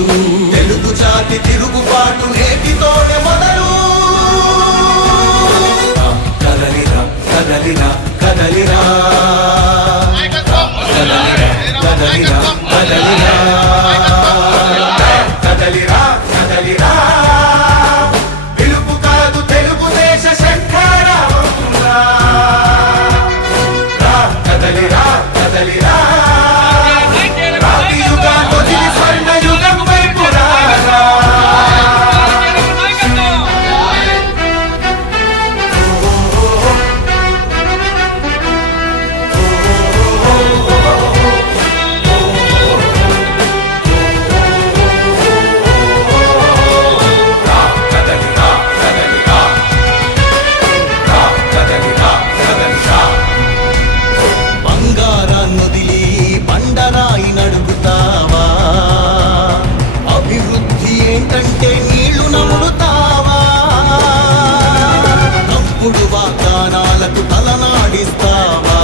మొదలు తెలుగు జాతి తిరుగుబాటు నేటితోనే మొదలు కదలిరా కదలిరా కదలిరా కదలిరా కదలిరా కదలిరా కదలిరా కదలిరా పిలుపు కాదు తెలుగుదేశ శంఖారావంలా కదలిరా కదలిరా ఏంటంటే నీళ్లు నమ్ముతావా తప్పుడు వాగ్దానాలకు తలనాడిస్తావా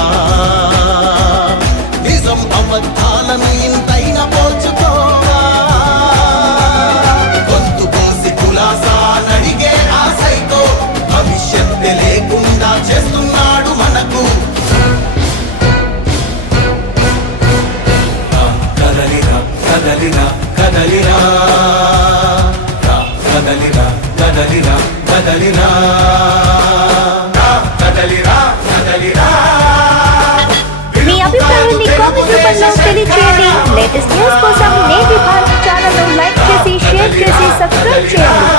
నిజం అబద్ధాలను ఇంతైనా పోల్చుకోవా గొంతు కోసి కులాసా నడిగే ఆశైతో భవిష్యత్తు లేకుండా చేస్తున్నాడు మనకు కదలిరా కదలిరా కదలిరా కదలిరా కదలిరా కదలిరా కదలిరా కదలిరా మీ అభిప్రాయాన్ని కామెంట్ రూపంలో తెలియజేయండి. లేటెస్ట్ న్యూస్ కోసం నేటి భారత్ ఛానల్ ను లైక్ చేసి షేర్ చేసి సబ్స్క్రైబ్ చేయండి.